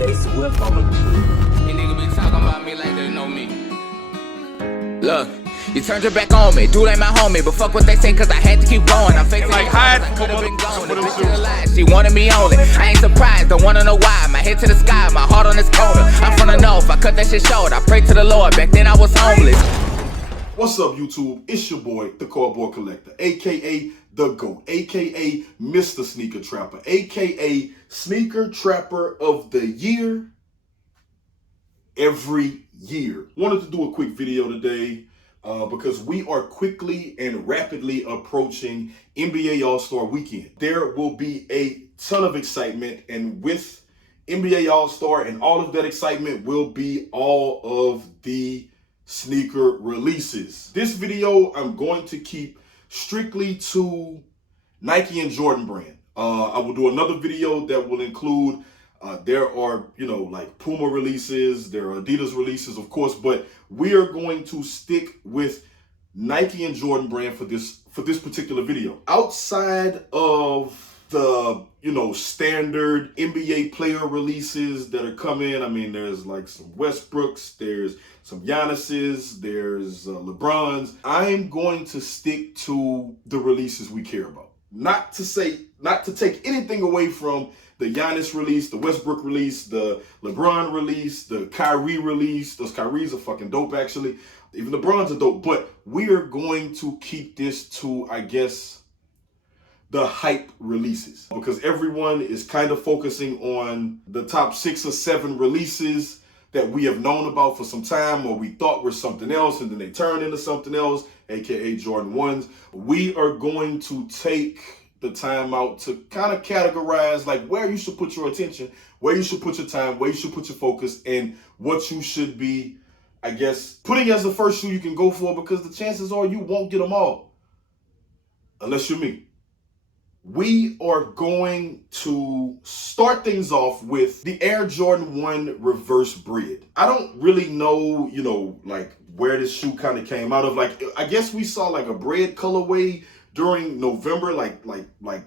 J Swift on the These niggas be talking about me like they know me. Look, you turned your back on me. Dude ain't my homie, but fuck what they say, cause I had to keep going. I'm facing Like, it, hide I could've for been what- gone. what The it bitch do. still alive, she wanted me only. I ain't surprised, don't wanna know why. My head to the sky, my heart on this corner. I'm from the north, I cut that shit short. I pray to the Lord, back then I was homeless. What's up, YouTube? It's your boy, the Cardboard Collector, aka The GOAT, aka Mr. Sneaker Trapper, aka Sneaker Trapper of the Year every year. Wanted to do a quick video today because we are quickly and rapidly approaching NBA All-Star Weekend. There will be a ton of excitement, and with NBA All-Star and all of that excitement will be all of the sneaker releases. This video I'm going to keep strictly to Nike and Jordan brand. I will do another video that will include there are, like Puma releases, there are Adidas releases, of course, but we are going to stick with Nike and Jordan brand for this particular video. Outside of the standard NBA player releases that are coming, I mean, there's like some Westbrooks, there's some Giannis's, there's LeBron's. I'm going to stick to the releases we care about. Not to take anything away from the Giannis release, the Westbrook release, the LeBron release, the Kyrie release. Those Kyries are fucking dope, actually. Even LeBron's are dope. But we are going to keep this to, I guess, the hype releases, because everyone is kind of focusing on the top 6 or 7 releases that we have known about for some time, or we thought were something else, and then they turn into something else, aka Jordan 1s. We are going to take the time out to kind of categorize like where you should put your attention, where you should put your time, where you should put your focus, and what you should be, I guess, putting as the first shoe you can go for, because the chances are you won't get them all, unless you're me. We are going to start things off with the Air Jordan 1 reverse bred. I don't really know, like where this shoe kind of came out of. Like, I guess we saw like a bread colorway during November, like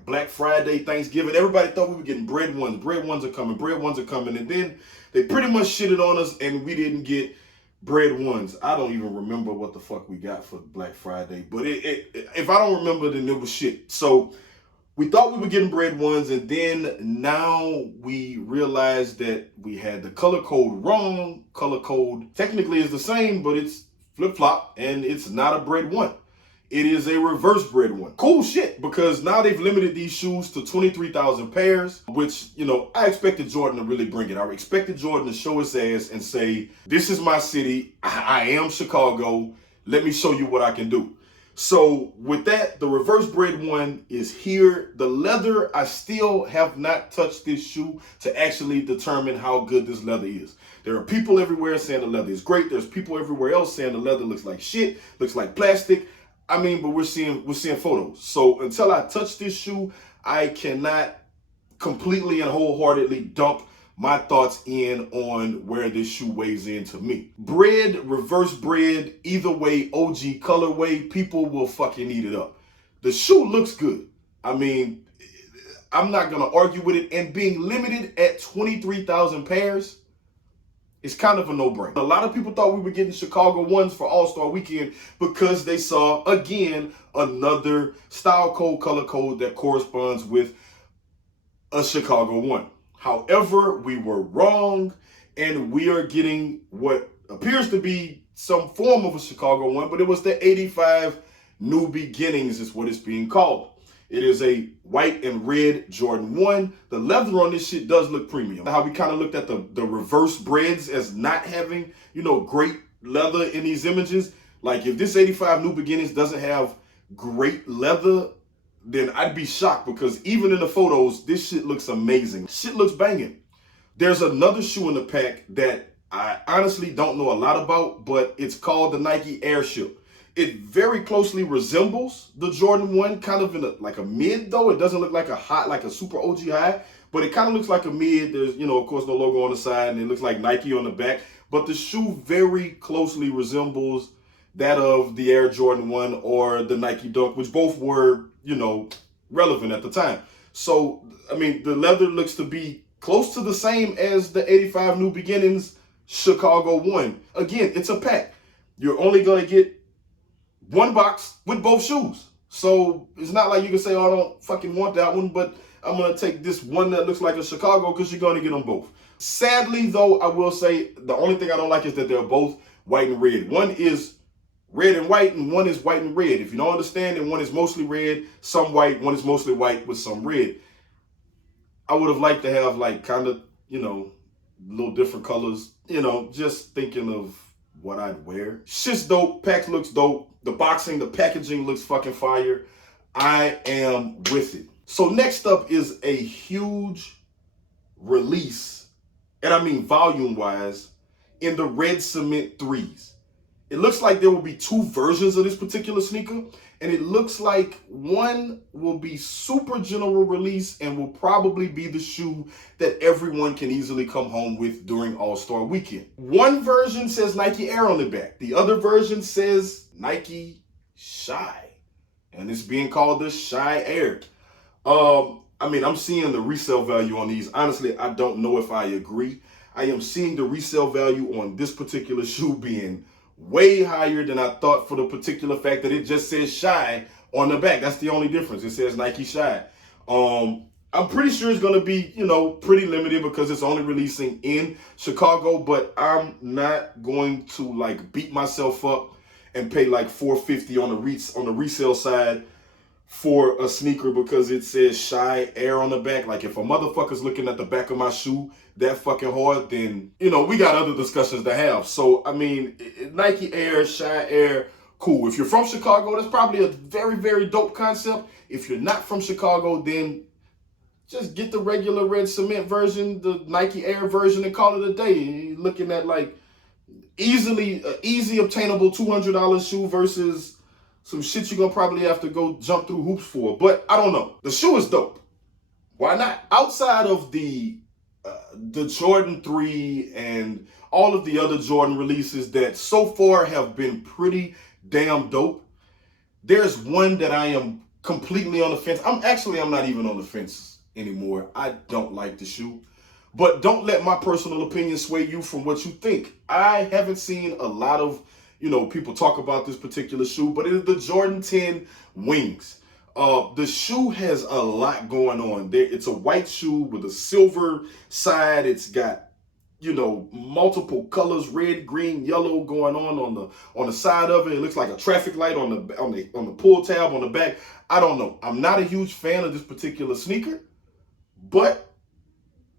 Black Friday, Thanksgiving. Everybody thought we were getting bread ones. Bread ones are coming. Bread ones are coming. And then they pretty much shitted on us and we didn't get bread ones. I don't even remember what the fuck we got for Black Friday. But if I don't remember, then it was shit. So we thought we were getting bread ones, and then now we realized that we had the color code wrong. Color code technically is the same, but it's flip-flop, and it's not a bread one. It is a reverse bread one. Cool shit, because now they've limited these shoes to 23,000 pairs, which, I expected Jordan to really bring it. I expected Jordan to show his ass and say, this is my city. I am Chicago. Let me show you what I can do. So with that, the reverse bred one is here. The leather, I still have not touched this shoe to actually determine how good this leather is. There are people everywhere saying the leather is great. There's people everywhere else saying the leather looks like shit, looks like plastic. I mean, but we're seeing photos. So until I touch this shoe, I cannot completely and wholeheartedly dump my thoughts in on where this shoe weighs in to me. Bread, reverse bread, either way, OG colorway, people will fucking eat it up. The shoe looks good. I mean, I'm not gonna argue with it, and being limited at 23,000 pairs is kind of a no-brainer. A lot of people thought we were getting Chicago 1s for All-Star Weekend because they saw, again, another style code, color code that corresponds with a Chicago 1. However, we were wrong, and we are getting what appears to be some form of a Chicago 1, but it was the 85 New Beginnings is what it's being called. It is a white and red Jordan 1. The leather on this shit does look premium. How we kind of looked at the reverse breads as not having, great leather in these images. Like, if this 85 New Beginnings doesn't have great leather, then I'd be shocked, because even in the photos, this shit looks amazing. Shit looks banging. There's another shoe in the pack that I honestly don't know a lot about, but it's called the Nike Airship. It very closely resembles the Jordan 1, kind of in like a mid though. It doesn't look like a super OG high, but it kind of looks like a mid. There's, of course, no logo on the side, and it looks like Nike on the back. But the shoe very closely resembles that of the Air Jordan 1 or the Nike Dunk, which both were, relevant at the time. So, I mean, the leather looks to be close to the same as the 85 New Beginnings Chicago 1. Again, it's a pack. You're only going to get one box with both shoes. So it's not like you can say, oh, I don't fucking want that one, but I'm going to take this one that looks like a Chicago because you're going to get them both. Sadly, though, I will say the only thing I don't like is that they're both white and red. One is red and white, and one is white and red. If you don't understand it, one is mostly red, some white, one is mostly white with some red. I would have liked to have like kind of, little different colors, just thinking of what I'd wear. Shit's dope. Pack looks dope. The boxing, the packaging looks fucking fire. I am with it. So next up is a huge release, and I mean volume-wise, in the red cement 3s. It looks like there will be 2 versions of this particular sneaker, and it looks like one will be super general release and will probably be the shoe that everyone can easily come home with during All-Star Weekend. One version says Nike Air on the back. The other version says Nike Shy, and it's being called the Shy Air. I'm seeing the resale value on these. Honestly, I don't know if I agree. I am seeing the resale value on this particular shoe being way higher than I thought, for the particular fact that it just says Shy on the back. That's the only difference. It says Nike Shy. I'm pretty sure it's going to be, pretty limited because it's only releasing in Chicago, but I'm not going to beat myself up and pay like $450 on the resale side for a sneaker because it says Shy Air on the back. Like, if a motherfucker's looking at the back of my shoe that fucking hard, then, we got other discussions to have. So, Nike Air, Shy Air, cool. If you're from Chicago, that's probably a very, very dope concept. If you're not from Chicago, then just get the regular red cement version, the Nike Air version, and call it a day. You're looking at easy obtainable $200 shoe versus some shit you're gonna probably have to go jump through hoops for. But I don't know. The shoe is dope. Why not? Outside of the Jordan 3 and all of the other Jordan releases that so far have been pretty damn dope, there's one that I am completely on the fence. I'm not even on the fence anymore. I don't like the shoe. But don't let my personal opinion sway you from what you think. I haven't seen a lot of people talk about this particular shoe, but it is the Jordan 10 Wings. The shoe has a lot going on. It's a white shoe with a silver side. It's got, multiple colors, red, green, yellow going on the side of it. It looks like a traffic light on the pull tab on the back. I don't know. I'm not a huge fan of this particular sneaker, but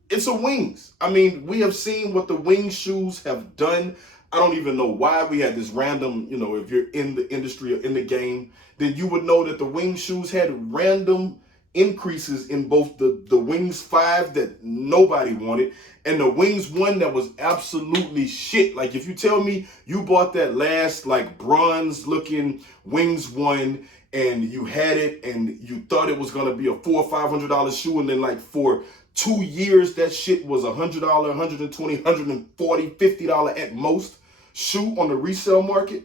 it's a Wings. We have seen what the Wings shoes have done. I don't even know why. We had this random, if you're in the industry or in the game, then you would know that the Wings shoes had random increases in both the Wings 5 that nobody wanted and the Wings 1 that was absolutely shit. Like, if you tell me you bought that last bronze looking Wings 1 and you had it and you thought it was going to be a $400 or $500 shoe, and then for 2 years that shit was $100, $120, $140, $50 at most shoe on the resale market,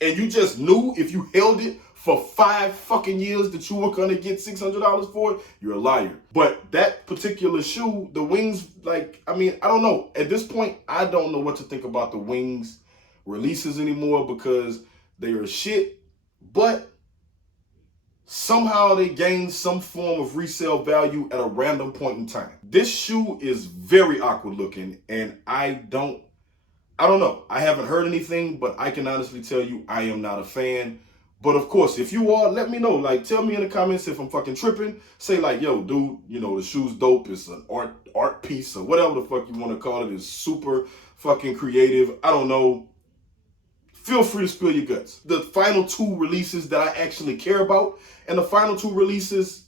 and you just knew if you held it for 5 fucking years that you were gonna get $600 for it, you're a liar. But that particular shoe, the Wings, I don't know. At this point, I don't know what to think about the Wings releases anymore because they are shit, but somehow they gain some form of resale value at a random point in time. This shoe is very awkward looking, and I don't know. I haven't heard anything, but I can honestly tell you I am not a fan. But of course, if you are, let me know. Tell me in the comments if I'm fucking tripping. Say yo, dude, the shoe's dope. It's an art piece or whatever the fuck you want to call it. It's super fucking creative. I don't know. Feel free to spill your guts. The final 2 releases that I actually care about, and the final 2 releases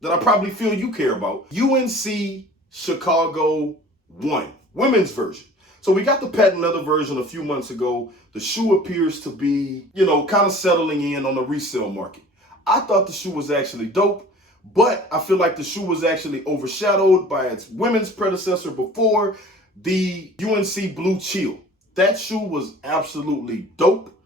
that I probably feel you care about. UNC Chicago 1, women's version. So we got the patent leather version a few months ago. The shoe appears to be, kind of settling in on the resale market. I thought the shoe was actually dope, but I feel like the shoe was actually overshadowed by its women's predecessor before, the UNC Blue Chill. That shoe was absolutely dope.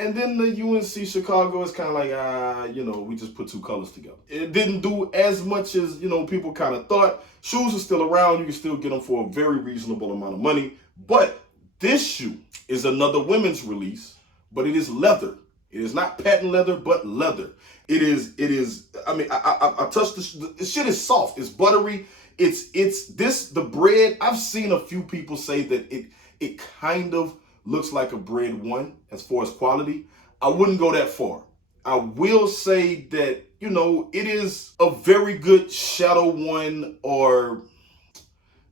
And then the UNC Chicago is kind of like, you know, we just put two colors together. It didn't do as much as, you know, people kind of thought. Shoes are still around. You can still get them for a very reasonable amount of money. But this shoe is another women's release, but it is leather. It is not patent leather, but leather. It is, I mean, I touched the shit is soft. It's buttery. The bread, I've seen a few people say that it kind of looks like a bread one as far as quality. I wouldn't go that far. I will say that, you know, it is a very good Shadow One or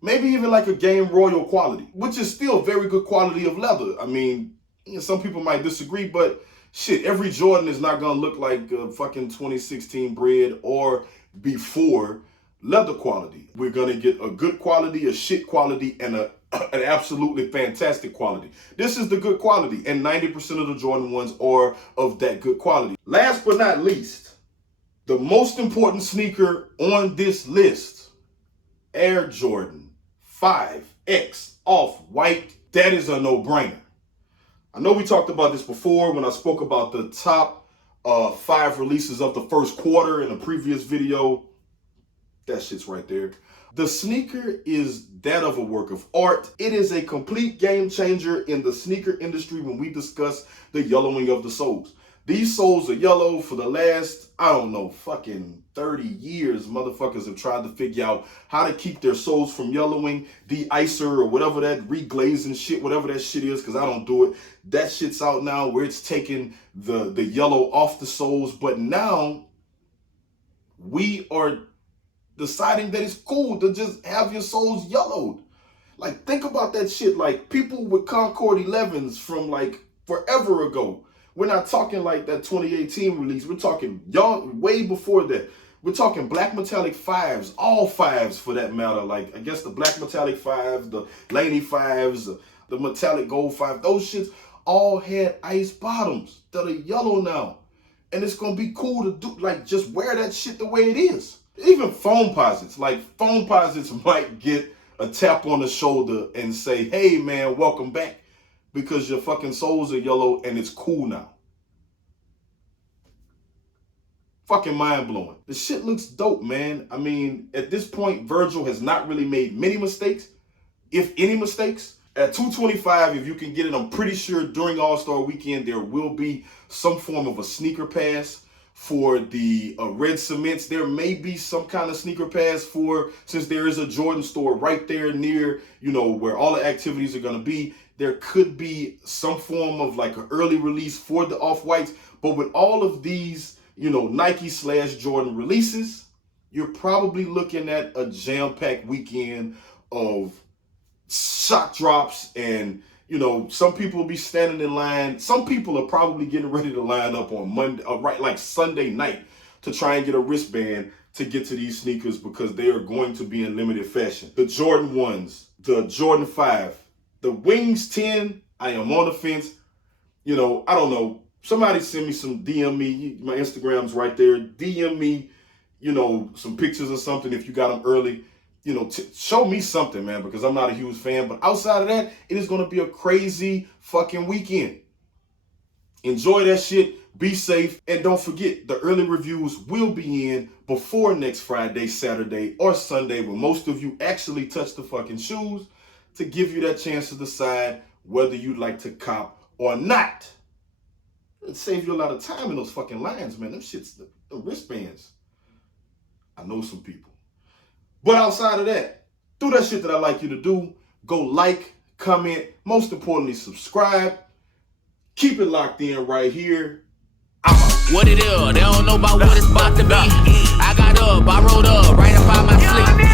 maybe even like a Game Royal quality, which is still very good quality of leather. I mean, some people might disagree, but shit, every Jordan is not going to look like fucking 2016 bread or before leather quality. We're going to get a good quality, a shit quality, and an absolutely fantastic quality. This is the good quality, and 90% of the Jordan 1s are of that good quality. Last but not least, the most important sneaker on this list, Air Jordan 5X Off-White. That is a no-brainer. I know we talked about this before when I spoke about the top 5 releases of the first quarter in a previous video. That shit's right there. The sneaker is that of a work of art. It is a complete game changer in the sneaker industry when we discuss the yellowing of the soles. These soles are yellow for the last, I don't know, fucking 30 years. Motherfuckers have tried to figure out how to keep their soles from yellowing, de-icer or whatever that reglazing shit, whatever that shit is, because I don't do it. That shit's out now where it's taking the yellow off the soles. But now we are deciding that it's cool to just have your soles yellowed. Like, think about that shit. Like, people with Concord 11s from like forever ago. We're not talking like that 2018 release. We're talking young, way before that. We're talking black metallic 5s, all 5s for that matter. Like, I guess the black metallic 5s, the Laney 5s, the metallic gold 5, those shits all had ice bottoms that are yellow now. And it's gonna be cool to do, like, just wear that shit the way it is. Even foam posits, like foam posits might get a tap on the shoulder and say, hey man, welcome back, because your fucking soles are yellow and it's cool now. Fucking mind blowing. The shit looks dope, man. I mean, at this point, Virgil has not really made many mistakes, if any mistakes. At $225, if you can get it, I'm pretty sure during All-Star Weekend, there will be some form of a sneaker pass for the red cements. There may be some kind of sneaker pass for, since there is a Jordan store right there near, you know, where all the activities are going to be, there could be some form of like an early release for the Off-Whites. But with all of these, you know, Nike/Jordan releases, you're probably looking at a jam-packed weekend of shock drops. And you know, some people will be standing in line. Some people are probably getting ready to line up on Monday, right, like Sunday night, to try and get a wristband to get to these sneakers, because they are going to be in limited fashion. The Jordan 1s, the Jordan 5, the Wings 10, I am on the fence. You know, I don't know. Somebody send me some, DM me. My Instagram's right there. DM me, you know, some pictures or something if you got them early. You know, show me something, man, because I'm not a huge fan. But outside of that, it is going to be a crazy fucking weekend. Enjoy that shit. Be safe. And don't forget, the early reviews will be in before next Friday, Saturday, or Sunday, when most of you actually touch the fucking shoes, to give you that chance to decide whether you'd like to cop or not. It'll save you a lot of time in those fucking lines, man. Them shits, the wristbands. I know some people. But outside of that, do that shit that I like you to do. Go like, comment, most importantly, subscribe. Keep it locked in right here. What it is, they don't know about what it's about to be. I got up, I rolled up, right up out my sleep.